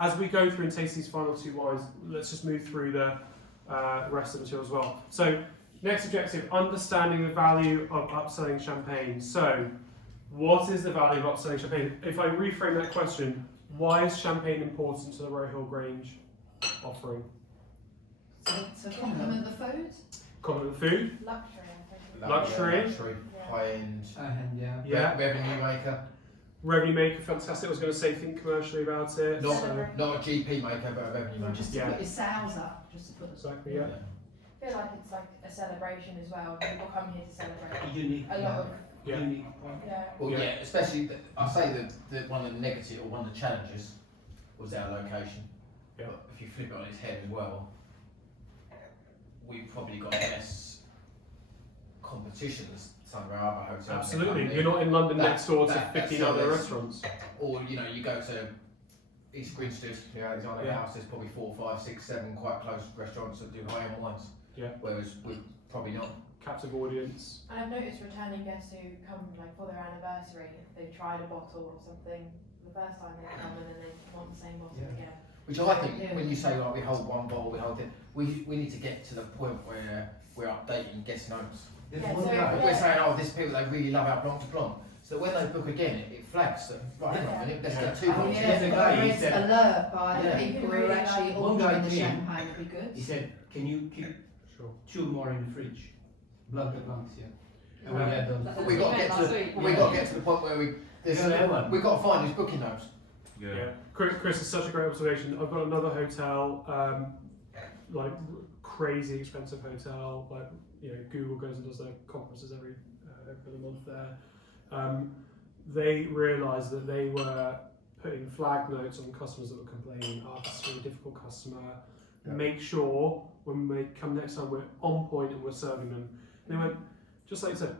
as we go through and taste these final two wines, let's just move through the rest of the material as well. So, next objective, understanding the value of upselling champagne. So, what is the value of upselling champagne? If I reframe that question, why is champagne important to the Row Hill Grange offering? So complement the food? Complement the food? Luxury, I think. Luxury. High-end. Yeah. Revenue maker. Revenue maker, fantastic. I was going to say think commercially about it. Not a GP maker, but a revenue maker. Just to put your sales up, just to put Exactly, yeah. I feel like it's like a celebration as well. People come here to celebrate. Unique. A lot of, Unique. yeah. Well, yeah, especially, I say that one of the negative, or one of the challenges, was our location. Yeah. But if you flip it on its head as well, we've probably got less competition as some of our other hotels. Absolutely. You're not in London next door to 15 other restaurants. Or, you go to East Grinstead, Alexander House, there's probably 4, 5, 6, 7 quite close restaurants that do high-end wines. Yeah. Whereas we're probably not. Captive audience. And I've noticed returning guests who come like for their anniversary, they've tried a bottle or something the first time they come and then they want the same bottle again. Which I think, when you say like we hold one bottle, we hold it, we need to get to the point where we're updating guest notes. We're saying, this people, they really love our Blanc de Blanc. So when they book again, it flags them. Right, hang on a minute, let's get 2 bottles. There's a guy alert by the people who are actually ordering the champagne would be good. He said, can you keep 2 more in the fridge? Blanc de Blancs, yeah. And we had those. But we've got to get to the point where we've got to find his booking notes. Yeah. Chris, it's such a great observation. I've got another hotel, like crazy expensive hotel, like Google goes and does their conferences every month there. They realised that they were putting flag notes on customers that were complaining, this is a really difficult customer. Yeah. Make sure when we come next time we're on point and we're serving them. And they went, just like you said,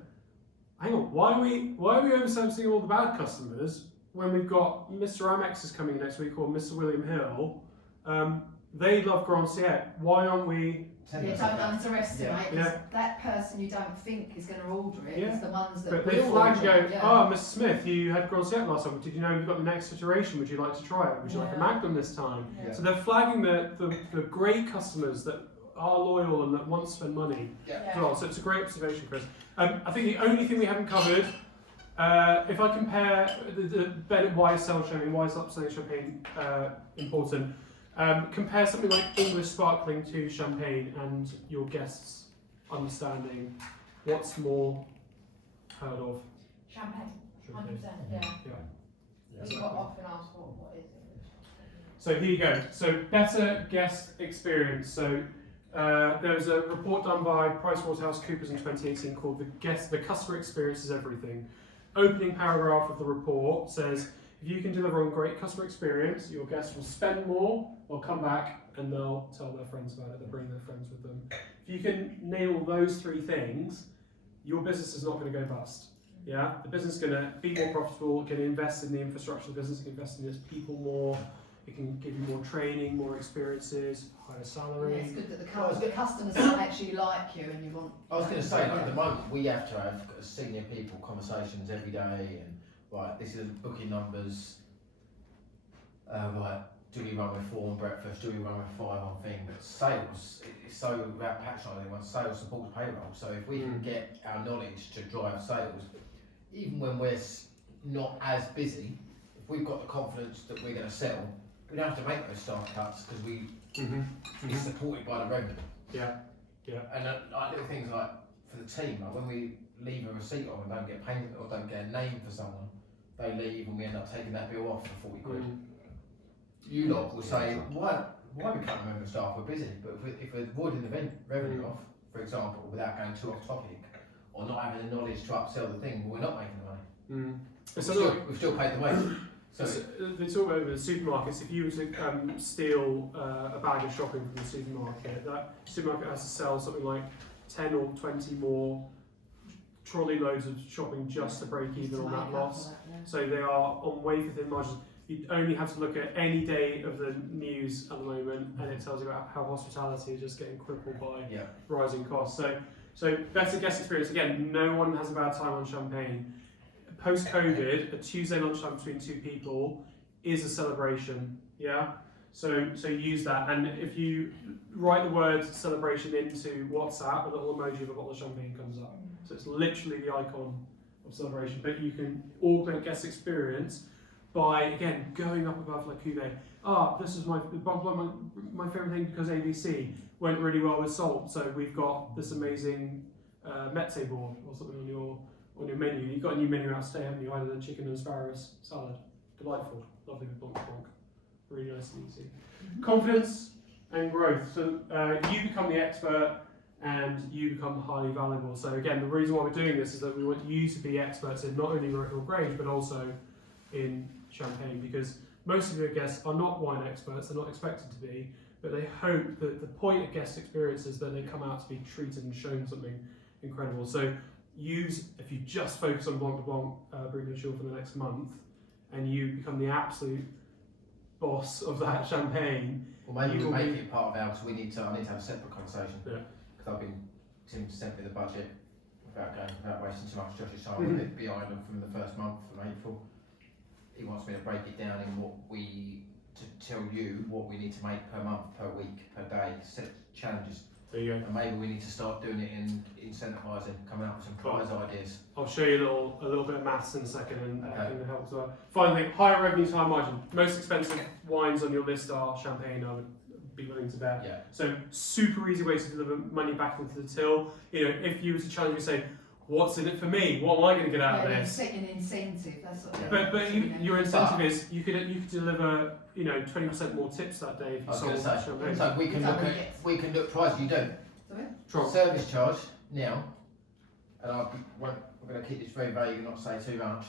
hang on, why are we over-servicing all the bad customers when we've got Mr. Amex is coming next week or Mr. William Hill? They love Grand Siete. Why aren't we? You don't underestimate that person you don't think is going to order it. It's the ones that. But they flag and go, Mr. Smith, you had Grand Siete last time. Did you know you've got the next iteration? Would you like to try it? Would you like a Magnum this time? Yeah. So they're flagging the great customers that are loyal and that want to spend money as well. So it's a great observation, Chris. I think the only thing we haven't covered, if I compare why is sell champagne, why is upselling champagne important? Compare something like English sparkling to champagne and your guests understanding what's more heard of. Champagne, 100%, yeah. We got often asked what is English. So here you go. So better guest experience. So there was a report done by PricewaterhouseCoopers in 2018 called The Customer Experience is Everything. Opening paragraph of the report says, if you can deliver on great customer experience, your guests will spend more, they'll come back, and they'll tell their friends about it, they'll bring their friends with them. If you can nail those 3 things, your business is not going to go bust. Yeah, the business is going to be more profitable, going to invest in the infrastructure of the business, invest in its people more, it can give you more training, more experiences, higher salary. Yeah, it's good that the customers will actually like you and you want. I was going to say, at the moment, we have to have senior people conversations every day, and right, this is booking numbers, right, do we run with 4 on breakfast, do we run with 5 on thing, but sales, it's so, without patronising anyone, sales supports payroll, so if we can get our knowledge to drive sales, even when we're not as busy, if we've got the confidence that we're going to sell, we don't have to make those staff cuts because it's supported by the revenue. Yeah. And little things like, for the team, like when we leave a receipt on and don't get payment or don't get a name for someone, they leave and we end up taking that bill off for 40 quid. You lot will say, why we can't remember staff, we're busy, but if we're avoiding the revenue off, for example, without going too off topic, or not having the knowledge to upsell the thing, well, we're not making the money. We've still paid the wage. So they talk about the supermarkets. If you were to steal a bag of shopping from the supermarket, that supermarket has to sell something like 10 or 20 more trolley loads of shopping just to break even on that loss. So they are on wafer thin margins. You only have to look at any day of the news at the moment, and it tells you about how hospitality is just getting crippled by rising costs. So better guest experience. Again, no one has a bad time on champagne. Post-COVID, a Tuesday lunchtime between 2 people is a celebration. Yeah. So use that, and if you write the word celebration into WhatsApp, a little emoji of a bottle of champagne comes up. So it's literally the icon of celebration. But you can augment guest experience by, again, going up above like Cuvée. This is my favourite thing because ABC went really well with salt. So we've got this amazing mete board or something on your menu. You've got a new menu out today, haven't you? Either the chicken and asparagus salad. Delightful, lovely with blanc blanc. Really nice and easy. Confidence and growth. So you become the expert and you become highly valuable. So again, the reason why we're doing this is that we want you to be experts in not only Royal Grange but also in champagne, because most of your guests are not wine experts, they're not expected to be, but they hope that the point of guest experience is that they come out to be treated and shown something incredible. So if you just focus on Blanc de Blanc, Brut Natural for the next month, and you become the absolute boss of that champagne. Well, maybe we'll make it part of ours. I need to have a separate conversation. Yeah. Because Tim sent me the budget without wasting too much Josh's time. I'm a bit behind them from the first month from April. He wants me to break it down in to tell you what we need to make per month, per week, per day, set challenges. There you go. And maybe we need to start doing it in incentivising, coming up with some prize ideas. I'll show you a little bit of maths in a second and can help as well. Finally, higher revenues, higher margin. Most expensive wines on your list are champagne, I would be willing to bet. Yeah. So super easy way to deliver money back into the till. If you were to challenge me, say, what's in it for me? What am I going to get out of this? An incentive. That's what But your incentive is you could deliver 20% more tips that day if you sold champagne. So we can look prices. You don't. Sorry? Service charge now, and I'm going to keep this very vague and not say too much.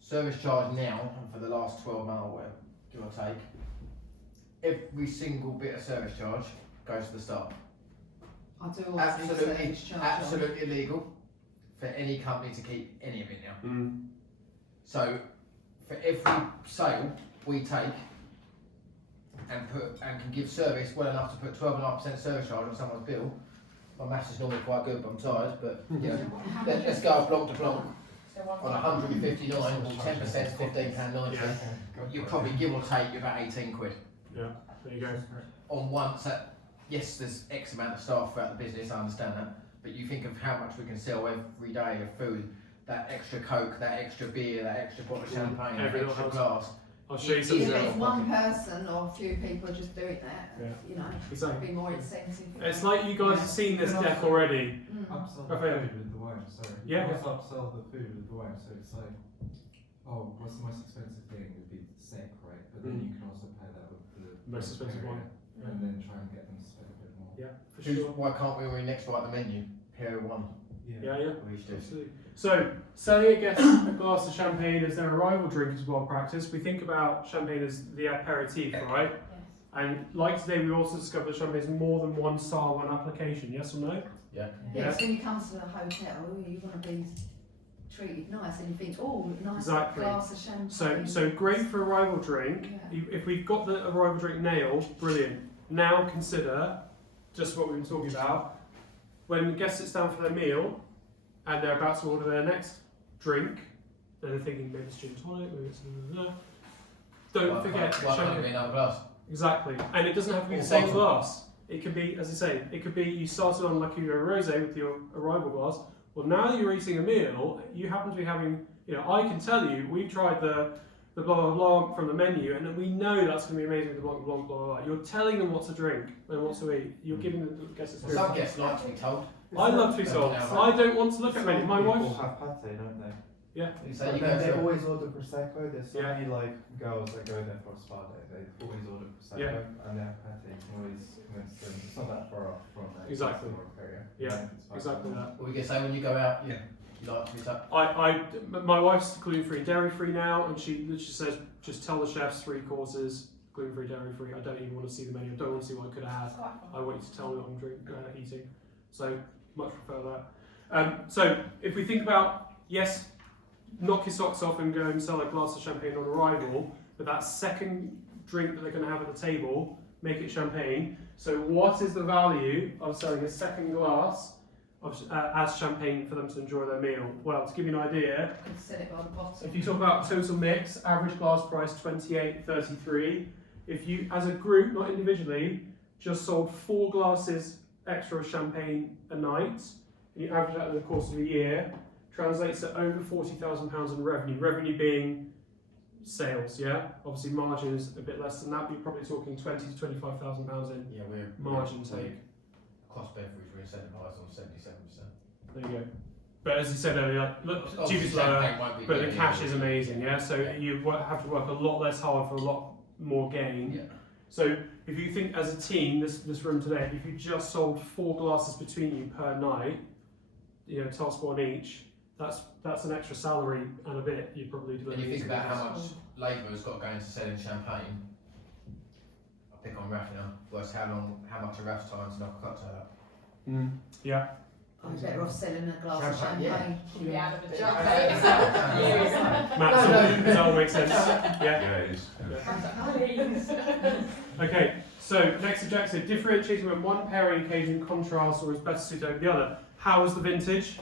Service charge now, and for the last 12 months, or whatever, give or take, every single bit of service charge goes to the staff. I do all Absolutely illegal for any company to keep any of it now. So for every sale we take and can give service well enough to put 12.5% service charge on someone's bill. My maths is normally quite good, but I'm tired. But let's go Blanc de Blanc on 159 or 10%, £15.90. You probably give or take about 18 quid. Yeah, there you go. On once yes, there's X amount of staff throughout the business. I understand that, but you think of how much we can sell every day of food. That extra Coke, that extra beer, that extra bottle of champagne, that extra glass. I'll show you something. If one person or a few people are just doing that, it'd be more incentive. It's like you guys have seen this deck already. Upsell the food with the wine, sorry. Yeah. You also upsell the food with the wine, so it's like, what's the most expensive thing would be steak, right? But then you can also pair that with the Most expensive wine. And then try and get them to spend a bit more. Yeah, for sure. Why can't we next write the menu? Pair one. Yeah. We used to. Absolutely. So, selling a guest a glass of champagne as their arrival drink is well practiced. We think about champagne as the aperitif, right? Yes. And like today, we also discovered that champagne is more than one style, one application. Yes or no? Yeah. Yes, when you come to the hotel, you want to be treated nice, and you think, nice glass of champagne. So great for arrival drink. Yeah. If we've got the arrival drink nailed, brilliant. Now consider just what we've been talking about. When the guest sits down for their meal and they're about to order their next drink, they're thinking maybe it's gin and tonic, maybe it's Don't forget Why can't it be another glass? Exactly, and it doesn't have to be the same glass. It can be, as I say, you started on like your rosé with your arrival glass. Well, now that you're eating a meal, you happen to be having, I can tell you, we've tried the blah blah blah from the menu, and we know that's going to be amazing with the blanc blanc blah blah blah. You're telling them what to drink and what to eat. You're giving the guests a Some guests like to be told. I love to be told. I don't want to look at menu. My wife. People have pate, don't they? Yeah. So you But they go always order prosecco. There's so Yeah. many girls that go there for a spa day. They always order prosecco and they have pate. You can always convince them. It's not that far off from there. Exactly. Area. Yeah, exactly that. Well, we can say when you go out, you like to be told. My wife's gluten-free and dairy-free now, and she says, just tell the chefs 3 courses, gluten-free, dairy-free. I don't even want to see the menu. I don't want to see what I could have had. It's quite fun. I want you to tell me what I'm eating. So much prefer that. So if we think about, yes, knock your socks off and go and sell a glass of champagne on arrival, but that second drink that they're going to have at the table, make it champagne. So what is the value of selling a second glass as champagne for them to enjoy their meal? Well, to give you an idea, Set it by the bottom. if you talk about total mix, average glass price 28.33. if you, as a group, not individually, just sold 4 glasses extra of champagne a night, and you average that over the course of a year, translates to over £40,000 in revenue. Revenue being sales, yeah? Obviously margin is a bit less than that, but you're probably talking £20,000 to £25,000 in Yeah, we're margin take. Cost beverage, we're incentivised on 77%. There you go. But as you said earlier, like, look, Obviously, cheap is lower, champagne won't be but the really cash good. is amazing, yeah? So Yeah. you have to work a lot less hard for a lot more gain. Yeah. So if you think as a team, this room today, if you just sold 4 glasses between you per night, you know, task one each, that's an extra salary and a bit you probably do. And you think about how much labour has got to go into selling champagne. I'll pick on Raf now. Works how much of Raf's time to knock a cocktail out. Yeah. I'm better off selling a glass of Champagne, yeah. champagne. Should be out of a Yeah. job. Matt, No, no. does that all make sense? Yeah. Yeah, it is. Okay, so next objective, differentiating when one pairing occasion contrasts or is better suited over the other. How is the vintage?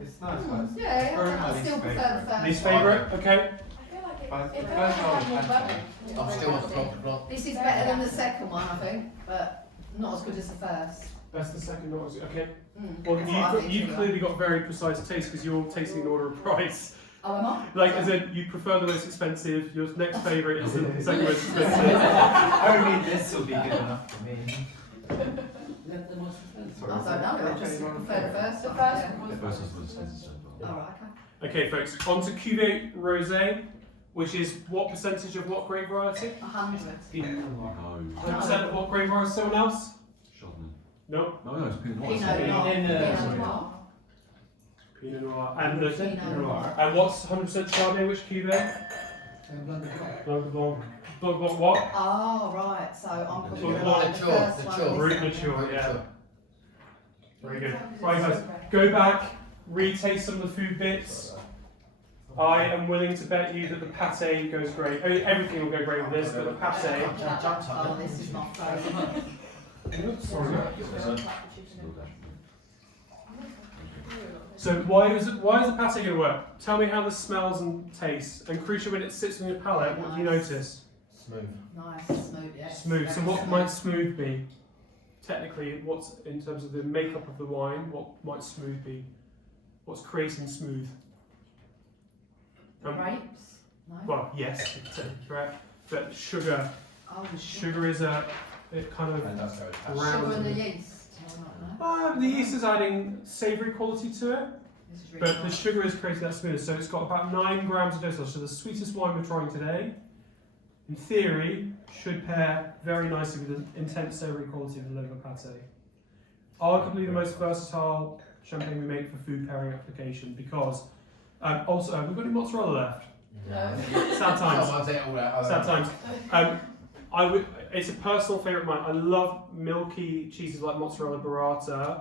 It's nice, but it's Yeah, very I much still prefer the favourite. first Least one. favourite, okay. I feel like it But feels the like first it one had was more fantastic. bubble. I'm still on the block. This is better than the second one, I think, but not as good as the first. That's the second one. Okay. Mm, Well, that's what I think you've anyway. clearly got very precise taste because you're tasting in order of price. Oh, am I? Like, as in, you prefer the most expensive. Your next favourite is the second most expensive. Only this will be good enough for me. Let the most expensive. I don't know, I just prefer the first The one. first yeah. one The was first was sensitive. Alright, okay. Okay, folks. On to Cuvée Rosé, which is what percentage of what grape variety? 100. 100% of what grape variety? Someone else? Chardonnay. No. No, it's Pinot Noir. Pinot sorry. Noir. Pinot Pinot Noir. Noir. Pinot Noir. And the, Pinot Noir. and what's 100% Chardonnay? Which Cuvée? Blanc de Blanc. Blanc Blanc. Blanc Blanc what? Oh, right, so I'm Well, putting well, like the first one. and Root this mature, one. yeah. Very good. It's Right, guys. super. Go back, retaste some of the food bits. I am willing to bet you that the pate goes great. I mean, everything will go great with this, but the pate. Oh, this is my favourite. Sorry. Yes, So why is the pate going to work? Tell me how this smells and tastes, and crucial when it sits on your palate. What do you Nice. notice? Smooth. Nice, smooth, yes. Smooth. So very what smooth. might smooth be? Technically, what's in terms of the makeup of the wine? What might smooth be? What's creating smooth? Grapes? No? Well, yes, technically correct. But sugar. Oh, the Sugar is it kind of And that's very Around- Sugar and the yeast? I don't know. the yeast is adding savoury quality to it, This is really but the nice. sugar is creating that smoothness. So it's got about 9 grams of dosage. So the sweetest wine we're trying today, in theory, should pair very nicely with the intense savoury quality of the liver pate. Arguably the most versatile champagne we make for food pairing application because also we've got any mozzarella left. Sad times. Someone's it all out. Sad times. It's a personal favourite of mine. I love milky cheeses like mozzarella burrata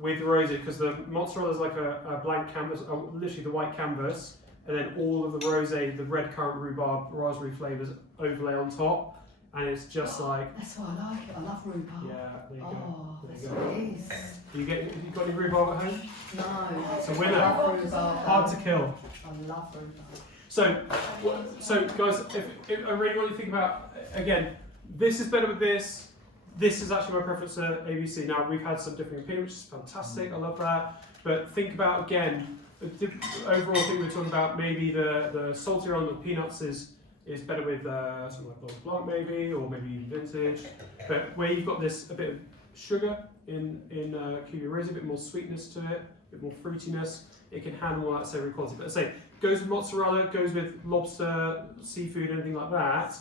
with rosé because the mozzarella is like a blank canvas, literally the white canvas, and then all of the rosé, the red currant, rhubarb, raspberry flavours overlay on top, and it's just like That's why I like it. I love rhubarb. yeah. There you go. Oh, There that's you what go. it is. You got any rhubarb at home? No. It's a I winner. love rhubarb. Hard to kill. I love rhubarb. So guys, if I really want you to think about again, this is better with this. This is actually my preference to ABC. Now we've had some different opinions, which is fantastic. I love that. But think about again, the overall thing we're talking about. Maybe the saltier on the peanuts is better with something like Blanc Blanc maybe, or maybe even vintage. But where you've got this a bit of sugar in Cuvée Rosé, a bit more sweetness to it, a bit more fruitiness. It can handle all that savoury quality. But I say goes with mozzarella, goes with lobster, seafood, anything like that.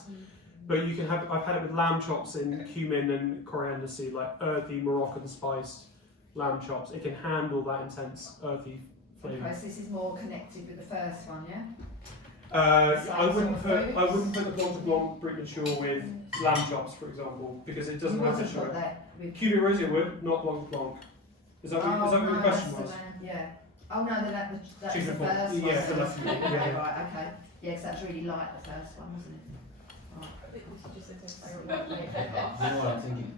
But you can have. I've had it with lamb chops in cumin and coriander seed, like earthy Moroccan spiced lamb chops. It can handle that intense earthy flavour. Okay, so this is more connected with the first one, yeah? I wouldn't put the Blanc de Blanc Brut Mature with lamb chops, for example, because it doesn't You have the wouldn't put sugar. that with. Cuvée Rosé would, not Blanc de Blanc. Is that what your no, question that's was? the one, yeah. Oh no, that's Chicken the pork. first Yeah, one. the so left- it's- yeah, okay, yeah. right, okay. Yeah, because that's really light, the first one, wasn't it? You know what I'm thinking?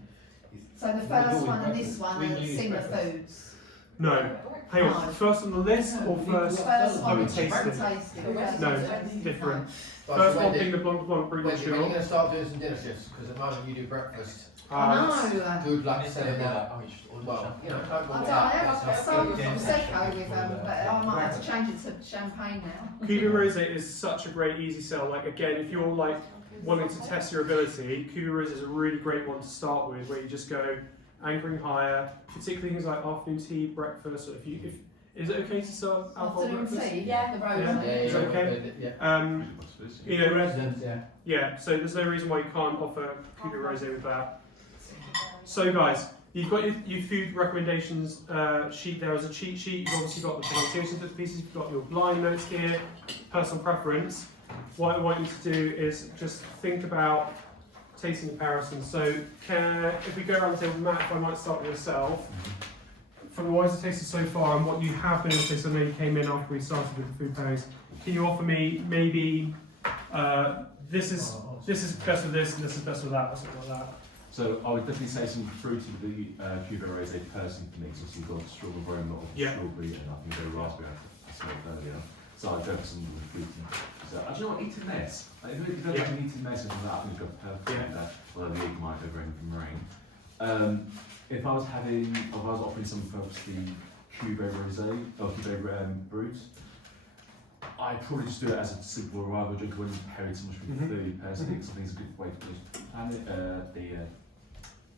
So the first one and this one are similar foods. No. Hang on. No. First on the list or first? First Oh, one, we tasted. No, different. First one being the Blanc Blanc Brut When you're Nature. going to start doing some dinner shifts, because at the moment you do breakfast. I know. Good luck selling that. Oh, you should order Well, you know, don't I rule don't, it I out. have some Yeah. Prosecco with but I might have to change it to champagne now. Cuba Rosé is such a great easy sell. Like again, if you're like wanting to test your ability, Cuba Rosé is a really great one to start with, where you just go anchoring higher, particularly things like afternoon tea, breakfast. Or if is it okay to serve alcohol Afternoon breakfast? tea, Yeah. the Yeah, rose. Is that okay? Yeah. You know, Residents, yeah. yeah. So there's no reason why you can't offer Cuba Rosé with that. So guys, you've got your food recommendations sheet there as a cheat sheet. You've obviously got the pronunciation bits and pieces. You've got your blind notes here, personal preference. What I want you to do is just think about tasting comparisons. So if we go around the table, Matt, if I might start with yourself. From what I've tasted so far and what you have been able to taste, I know you came in after we started with the food pairings. Can you offer me maybe this is best with this and this is best with that or something like that? So I would definitely say some fruity with the Cuba Rosé personally for me, because you've got strawberry aroma of Yeah. strawberry and I think the raspberry I smelled earlier. So I'd go for some of the fruity. So I do you know what, eating mess. Like, if you don't like eating mess and that, I think you've got perfect with that. Although the egg might go very from meringue. If I was offering something for the Cuba Rosé or Cuba Brut, I'd probably just do it as a simple arrival drink. I wouldn't pair it so much with food personally, because I think it's a good way to plan it.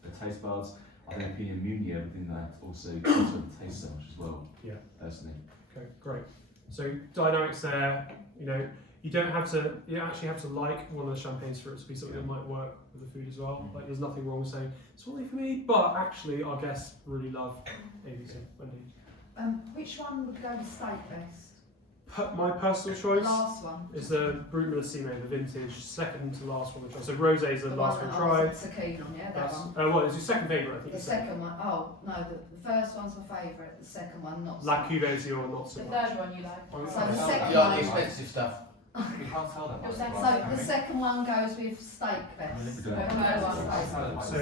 The taste buds. I think a Pinot Meunier within that also doesn't taste so much as well. Yeah. Personally. Okay, great. So dynamics there. You know, you don't have to. You actually have to like one of the champagnes for it to be something that might work with the food as well. Like, there's nothing wrong with saying it's only for me, but actually our guests really love ABC. Wendy. Which one would go with steak best? My personal The choice last one. is the Brut Millesimo, the vintage, second to last one we tried. So Rosé is the last one we I tried. was so keen on, yeah, that That's one. what is your second favourite? I think The you said. second one, oh no, the first one's my favourite. The second one not. so La much. Cuvée or not so The much. third one you like. Oh, So the it's second You like one. the expensive stuff. You can't tell that much. So about So the second one goes with steak best. Yeah. The first one. So,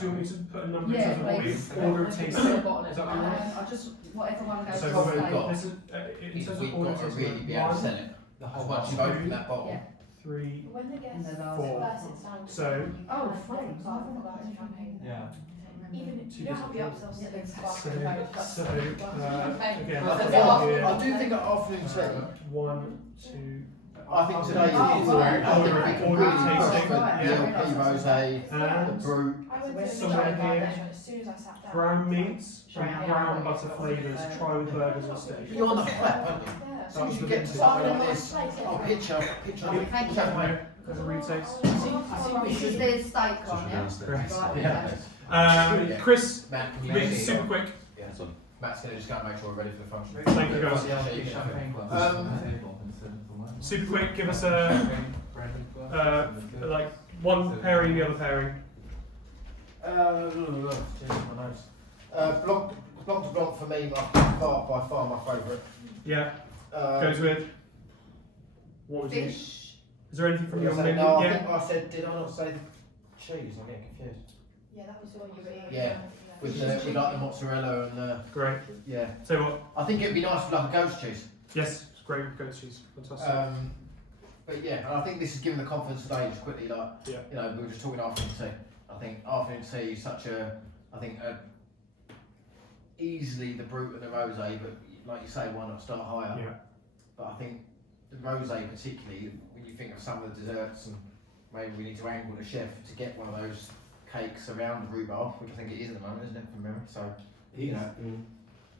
do you want me to put a number Yeah, in terms of what please. we order of tasting? Is that what you want? I just whatever one goes So with what we've steak. got this is, in Is terms we've of order got to of really tasting, be able to one, sell it. The As whole much as you've bottle. opened that bottle. Yeah. 3, When the guests And the last Four. first sit down, So- you Oh, can four. take a glass of champagne. Yeah. Even if you don't have the upsells to the so, sparkling again, I that's do about think at afternoon tea, 1, 2, I think today Oh, is right. Order tasting, the yeah. LP Rosé, the and Brut. I went to Somewhere the here. restaurant as soon as I sat down. brown meats and Brown. brown butter flavours. Try with burgers or steak. You're on the flap, aren't you? Yeah. As soon as you get to something like this, oh, picture Thank you. champagne. As a retaste. This is their steak Such one, a yeah. nice Right, Yeah. okay. Chris, Matt, can you really make it? super quick. That's on. Matt's going to just go and make sure we're ready for the function. Thank you, guys. Champagne glasses on the table instead of the wine. Super quick. Give us a Branded glasses and the- like one pairing, the other pairing. My notes. Blanc to Blanc for me, by far my favourite. Yeah, goes with. What would you? Fish. Is there anything from your No, menu? I Yeah. think I said, did I not say the cheese? I'm getting confused. Yeah, that was the one you were eating. Yeah. With like the mozzarella and Great. yeah. So what? I think it'd be nice with like a ghost cheese. Yes, it's great with goat cheese. Fantastic. But yeah, and I think this is giving the confidence today just quickly, like, Yeah. you know, we were just talking afternoon tea. I think afternoon tea is such a, easily the Brut and the Rosé, but like you say, why not start higher? Yeah. But I think the Rosé particularly, when you think of some of the desserts, and maybe we need to angle the chef to get one of those cakes around the rhubarb, which I think it is at the moment, isn't it, from memory? So, you know,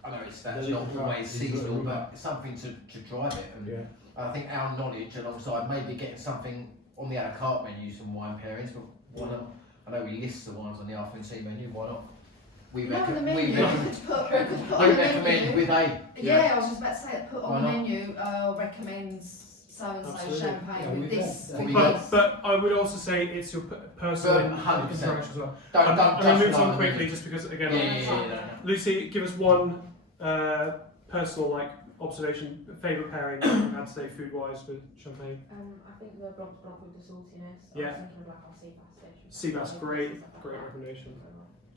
I know that's not always seasonal, but it's something to drive it. And Yeah. I think our knowledge alongside maybe getting something on the a la carte menu, some wine pairings, but why not? I know we list the wines on the afternoon tea menu, why not? We No, on the recommend, menu. we I could put recommend on the menu. with a. Yeah, I was just about to say, put Why on the not? menu, recommends so and so Absolutely. champagne Yeah, with we've this, got- with we this. But I would also say it's your personal But 100%. interaction as well. Don't I'm going to move rely on the quickly menu. just because, Yeah, again, yeah. Lucy, give us one personal observation, favourite pairing you've had today food-wise with champagne. I think the Blanc with the saltiness. Yeah. I was thinking of like our sea bass dish. Sea bass, great recommendation.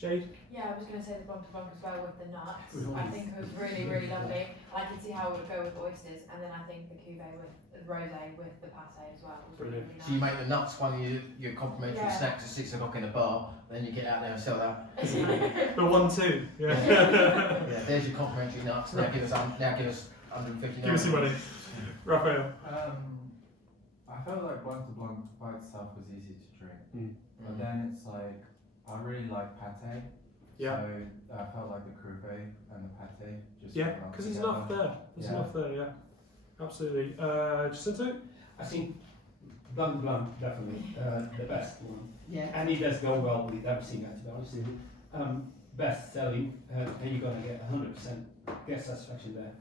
Jade? Yeah, I was going to say the bump to bump as well with the nuts. With I oysters. think it was really, really lovely. And I could see how it would go with oysters. And then I think the cuvee with the rosé with the pâté as well was really, Brilliant. really So you nice. make the nuts one of your complimentary Yeah. snacks at 6 o'clock in a bar, then you get out there and sell that. The 1-2. Yeah. Yeah, there's your complimentary nuts. Now give us 159. Give us your money. Raphael. I felt like Blanc de Blanc by itself was easy to drink, Mm. but then it's like I really like pate. Yeah. So I felt like the crouvet and the pate just Yeah, went because there's together. enough there. There's Yeah. enough there, yeah. Absolutely. Jacinto? I think Blanc Blanc definitely the best one. Yeah. And it does go well with everything, to be honest with you. Best selling, and you're gonna get 100% guest satisfaction there.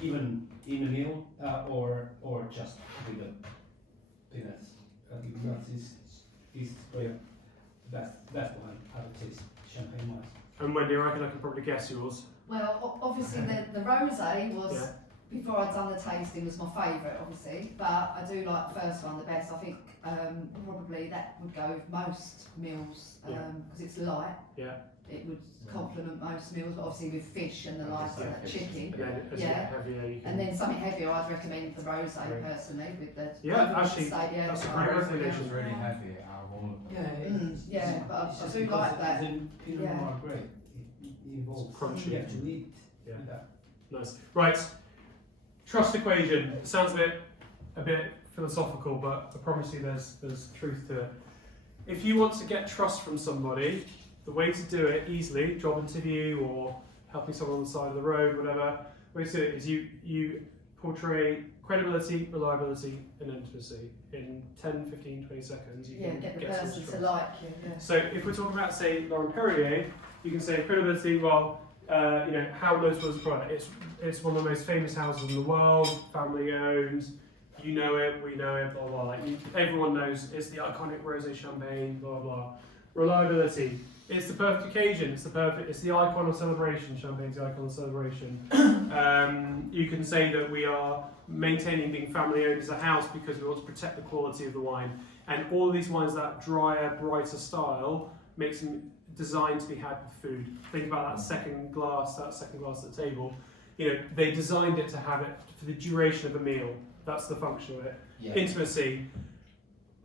Even in a meal or just with the peanuts. Peanuts is probably the best one I would taste champagne wise. And Wendy, I reckon I can probably guess yours. Well, obviously the rosé was, Yeah. before I'd done the tasting, was my favourite, obviously. But I do like the first one the best. I think probably that would go with most meals Yeah. because it's light. Yeah. It would complement most meals, but obviously with fish and the likes Yeah, and that fish is- chicken. And then as Yeah. you get heavier, you can. And then something heavier, I'd recommend the rosé Right. personally with the Yeah, even with the actually, steak, yeah, that's a the great rosé. It recommendation. was really heavy out of all of them. Yeah, but I It's do because like that. Pinot Yeah. Noir great. It involves Crunchy. You have to eat Yeah. that. Nice. Right. Trust equation. It sounds a bit philosophical, but I promise you there's truth to it. If you want to get trust from somebody, the way to do it easily, job interview or helping someone on the side of the road, whatever, the way to do it is you portray credibility, reliability, and intimacy in 10, 15, 20 seconds. You Yeah, can get the someone's person to trust. like you. Yeah. So if we're talking about, say, Laurent Perrier, you can say credibility, well, how notable is the product? It's one of the most famous houses in the world, family owned, you know it, we know it, blah, blah, blah. Everyone knows it's the iconic rosé champagne, blah, blah. Reliability, it's the perfect occasion, it's the icon of celebration, champagne's the icon of celebration. You can say that we are maintaining being family owned as a house because we want to protect the quality of the wine. And all of these wines, that drier, brighter style, makes them designed to be had with food. Think about that second glass at the table. They designed it to have it for the duration of a meal. That's the function of it. Yeah. Intimacy.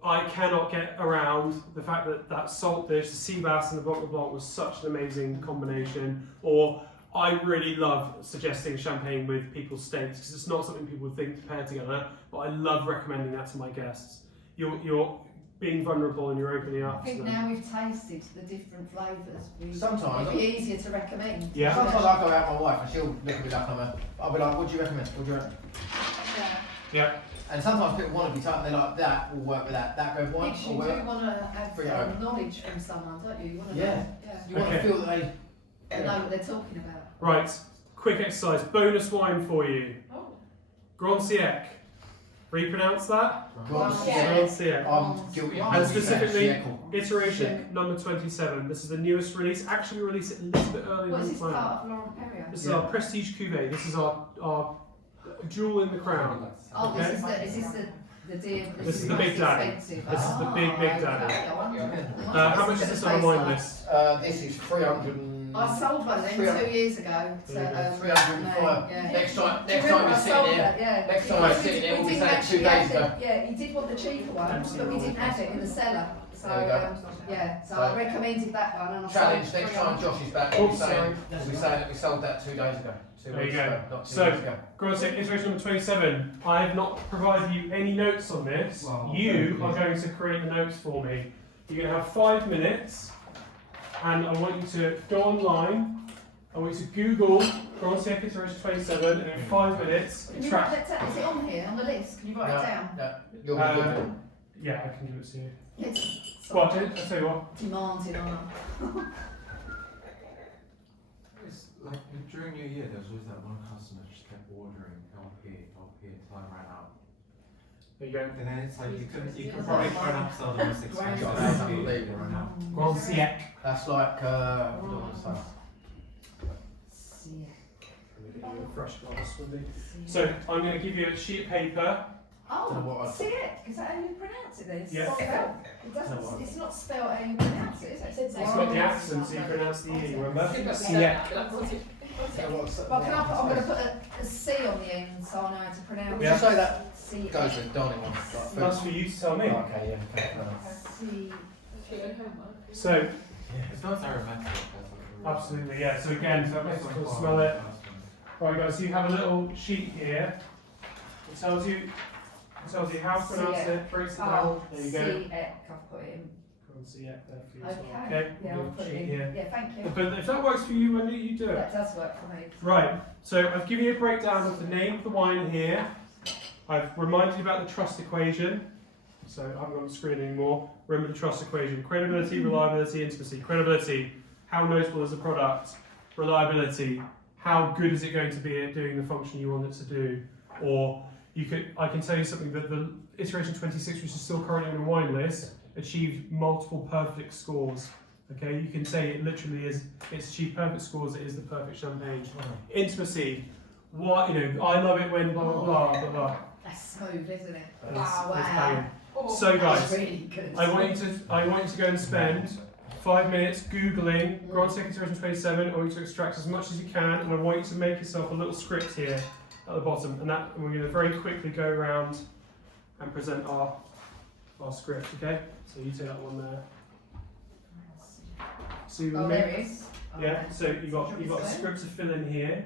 I cannot get around the fact that salt dish, the sea bass and the Blanc de Blanc was such an amazing combination. Or I really love suggesting champagne with people's steaks because it's not something people would think to pair together, but I love recommending that to my guests. You're being vulnerable and you're opening I up to think them. now we've tasted the different flavours. Sometimes- it'd be easier to recommend. Yeah. Sometimes I go out with my wife and she'll look at me like I'll be like, what do you recommend? What do you recommend? Yeah. Yeah. And sometimes people want to be tight and they're like, that will work with that red wine. Yes, or you do whatever. want to Free have over. knowledge from someone, don't you? You want to Yeah. You want Okay. to feel that know what they're talking about. Right, quick exercise, bonus wine for you. Oh. Grand Siècle. Repronounce that? Grand Yeah. Grand Siècle. I'm guilty of And making specifically- that shekel. Iteration number 27. This is the newest release. Actually, we released it a little bit earlier What is than this planned. part of Laurent Perrier? This is our prestige cuvee. This is our jewel in the crown. Oh, Okay. is this the deal? This is the most big daddy. expensive. This is the big, big daddy. Okay, I wonder. How much is this on a wine list? This is 300 and... I sold one of them 2 years ago to There you go. 305. yeah. Next time Do you you're remember I sitting sold there, that? Yeah. next time you're sitting there, we'll be didn't saying 2 actually days have ago. it. Yeah, you did want the cheaper one, but we didn't have it in the cellar. So There you go. yeah, so So- I recommended that one and I Challenge, sold next 300. time Josh is back, Oh, we'll be saying sorry. that we sold that 2 days ago. 2 There you weeks go. ago, not 2 So- weeks ago. Grand Siècle, iteration number 27. I have not provided you any notes on this. Wow. You are going to create the notes for me. You're going to have 5 minutes, and I want you to go online. I want you to Google Grand Siècle iteration 27, and in 5 minutes, Can you extract. write that down? Is it on here on the list? Can you write it down? No, you're going to do it. Yeah, I can give it to you. It's Well, sort I'll of tell you what. demanding on It's like during New Year, there was always that one customer just kept ordering LP till I ran out. There you go. And then it's like you could Yeah. probably try and upsell the most expensive Grand Siècle. LP or run out. Grand Siècle. That's like, what do I want to say? Yeah. Fresh glass with me. So I'm going to give you a sheet of paper. Don't know what Oh, I- see it? Is that how you pronounce it then? It's Yeah. not spelled. It doesn't, it's not spelled how you pronounce it, is it? It's It's got the accent, so you pronounce the E, remember? Yeah. So what's Well, can I put, I'm going to put a C on the end so I know how to pronounce Would it. you say that C. goes with Donny one? Like That's for you to tell me. Okay, yeah, okay. C. So, It's not aromatic. absolutely, yeah. So again, we'll smell it. Right, guys, so you have a little sheet here. It tells you how to pronounce it, breaks it down. Oh, There you go. I've put it in. Go and see it there for you as well. Okay. Okay. Yeah, I'll Little put it sheet in. here. Yeah, thank you. But if that works for you, when do you do it? That does work for me. Right, so I've given you a breakdown of the name of the wine here. I've reminded you about the trust equation. So I haven't got on the screen anymore. Remember the trust equation. Credibility, reliability, intimacy. Credibility, how notable is the product? Reliability, how good is it going to be at doing the function you want it to do? Or I can tell you something that the iteration 26, which is still currently on the wine list, achieved multiple perfect scores. Okay, you can say it literally is, it's achieved perfect scores, it is the perfect champagne. Intimacy, what, I love it when blah, blah, blah, blah, blah. That's smooth, isn't it? It's- Wow, it's wow. banging. So That's guys, really good. I want you to go and spend 5 minutes Googling Grand Secretary 27. I want you to extract as much as you can, and I want you to make yourself a little script here at the bottom, and we're going to very quickly go around and present our script. Okay, so you take that one there. See with Oh, me? there it is. Yeah. So you got a script to fill in here.